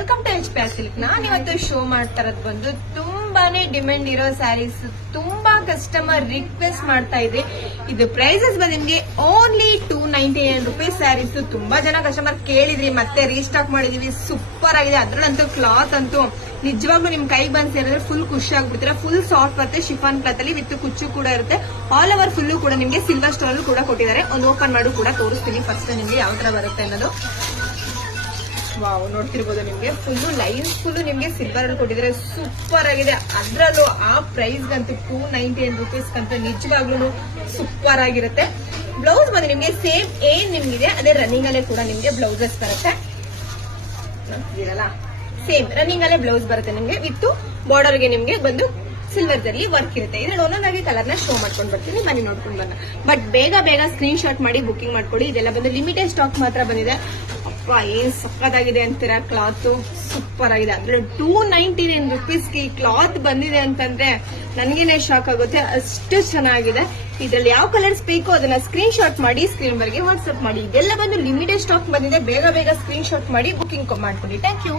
Welcome to HP silk. ನಾನು ಇವತ್ತು show ಮಾಡ್ತಾ ಇರೋದು ಬಂದು ತುಂಬಾನೇ ಡಿಮ್ಯಾಂಡ್ ಇರೋ ಸ್ಯಾರೀಸ್, ತುಂಬಾ ಕಸ್ಟಮರ್ ರಿಕ್ವೆಸ್ಟ್ ಮಾಡ್ತಾ ಇದ್ರಿ. ಇದು ಪ್ರೈಸಸ್ ಬಂದು ನಿಮ್ಗೆ ಓನ್ಲಿ 299 ರುಪೀಸ್ ಸ್ಯಾರೀಸ್. ತುಂಬಾ ಜನ ಕಸ್ಟಮರ್ ಕೇಳಿದ್ರಿ, ಮತ್ತೆ ರೀಸ್ಟಾಕ್ ಮಾಡಿದೀವಿ. ಸೂಪರ್ ಆಗಿದೆ. ಅದ್ರಲ್ಲಂತೂ ಕ್ಲಾತ್ ಅಂತೂ ನಿಜವಾಗ್ಲೂ ನಿಮ್ ಕೈ ಬಂದ್ ಸೇರಿದ್ರೆ ಫುಲ್ ಖುಷಿ ಆಗ್ಬಿಡ್ತೀರಾ. ಫುಲ್ ಸಾಫ್ಟ್ ಬರುತ್ತೆ, ಶಿಫಾನ್ ಕ್ಲಾತ್ ಅಲ್ಲಿ ವಿತ್ ಕುಚ್ಚು ಕೂಡ ಇರುತ್ತೆ. ಆಲ್ ಓವರ್ ಫುಲ್ ಕೂಡ ನಿಮ್ಗೆ ಸಿಲ್ವರ್ ಸ್ಟೋನ್ ಕೂಡ ಕೊಟ್ಟಿದ್ದಾರೆ. ಒಂದು ಓಪನ್ ಮಾಡಿ ಕೂಡ ತೋರಿಸ್ತೀನಿ ಫಸ್ಟ್ ನಿಮ್ಗೆ ಯಾವ ತರ ಬರುತ್ತೆ ಅನ್ನೋದು. ವಾವ್, ನೋಡ್ತಿರ್ಬೋದು ನಿಮ್ಗೆ ಫುಲ್ ಲೈನ್ಸ್ ಫುಲ್ ನಿಮ್ಗೆ ಸಿಲ್ವರ್ ಅಲ್ಲಿ ಕೊಟ್ಟಿದ್ದಾರೆ. ಸೂಪರ್ ಆಗಿದೆ. ಅದ್ರಲ್ಲೂ ಆ ಪ್ರೈಸ್ ಗಂತೂ 299 ರುಪೀಸ್ ಕಂತ ನಿಜವಾಗ್ಲೂ ಸೂಪರ್ ಆಗಿರುತ್ತೆ. ಬ್ಲೌಸ್ ಬಂದು ನಿಮ್ಗೆ ಸೇಮ್ ಏನ್ ನಿಮ್ಗಿದೆ ಅದೇ ರನ್ನಿಂಗ್ ಅಲ್ಲೇ ಕೂಡ ನಿಮ್ಗೆ ಬ್ಲೌಸಸ್ ಬರುತ್ತೆ. ಇರಲ್ಲ ಸೇಮ್ ರನ್ನಿಂಗ್ ಅಲ್ಲೇ ಬ್ಲೌಸ್ ಬರುತ್ತೆ ನಿಮ್ಗೆ ವಿತ್ ಬಾರ್ಡರ್ ಗೆ ನಿಮ್ಗೆ ಬಂದು ಸಿಲ್ವರ್ ಜರಿ ವರ್ಕ್ ಇರುತ್ತೆ. ಇದ್ರಲ್ಲಿ ಒಂದೊಂದಾಗಿ ಕಲರ್ ನ ಶೋ ಮಾಡ್ಕೊಂಡು ಬರ್ತೀನಿ, ಬನ್ನಿ ನೋಡ್ಕೊಂಡು ಬನ್ನ. ಬಟ್ ಬೇಗ ಸ್ಕ್ರೀನ್ ಶಾಟ್ ಮಾಡಿ ಬುಕಿಂಗ್ ಮಾಡ್ಕೊಳ್ಳಿ. ಇದೆಲ್ಲ ಬಂದು ಲಿಮಿಟೆಡ್ ಸ್ಟಾಕ್ ಮಾತ್ರ ಬಂದಿದೆ. ಅಪ್ಪ ಏನ್ ಸಕ್ಕತ್ತಾಗಿದೆ ಅಂತೀರಾ. ಕ್ಲಾತ್ ಸೂಪರ್ ಆಗಿದೆ. ಅಂದ್ರೆ 299 ರುಪೀಸ್ಗೆ ಈ ಕ್ಲಾತ್ ಬಂದಿದೆ ಅಂತಂದ್ರೆ ನನ್ಗೇನೆ ಶಾಕ್ ಆಗುತ್ತೆ, ಅಷ್ಟು ಚೆನ್ನಾಗಿದೆ. ಇದ್ರಲ್ಲಿ ಯಾವ ಕಲರ್ಸ್ ಬೇಕೋ ಅದನ್ನ ಸ್ಕ್ರೀನ್ ಶಾಟ್ ಮಾಡಿ ಸ್ಕ್ರೀನ್ ಬರ್ಗೆ ವಾಟ್ಸ್ಆಪ್ ಮಾಡಿ. ಇದೆಲ್ಲ ಬಂದು ಲಿಮಿಟೆಡ್ ಸ್ಟಾಕ್ ಬಂದಿದೆ. ಬೇಗ ಸ್ಕ್ರೀನ್ ಶಾಟ್ ಮಾಡಿ ಬುಕಿಂಗ್ ಮಾಡ್ಕೊಳ್ಳಿ. Thank you.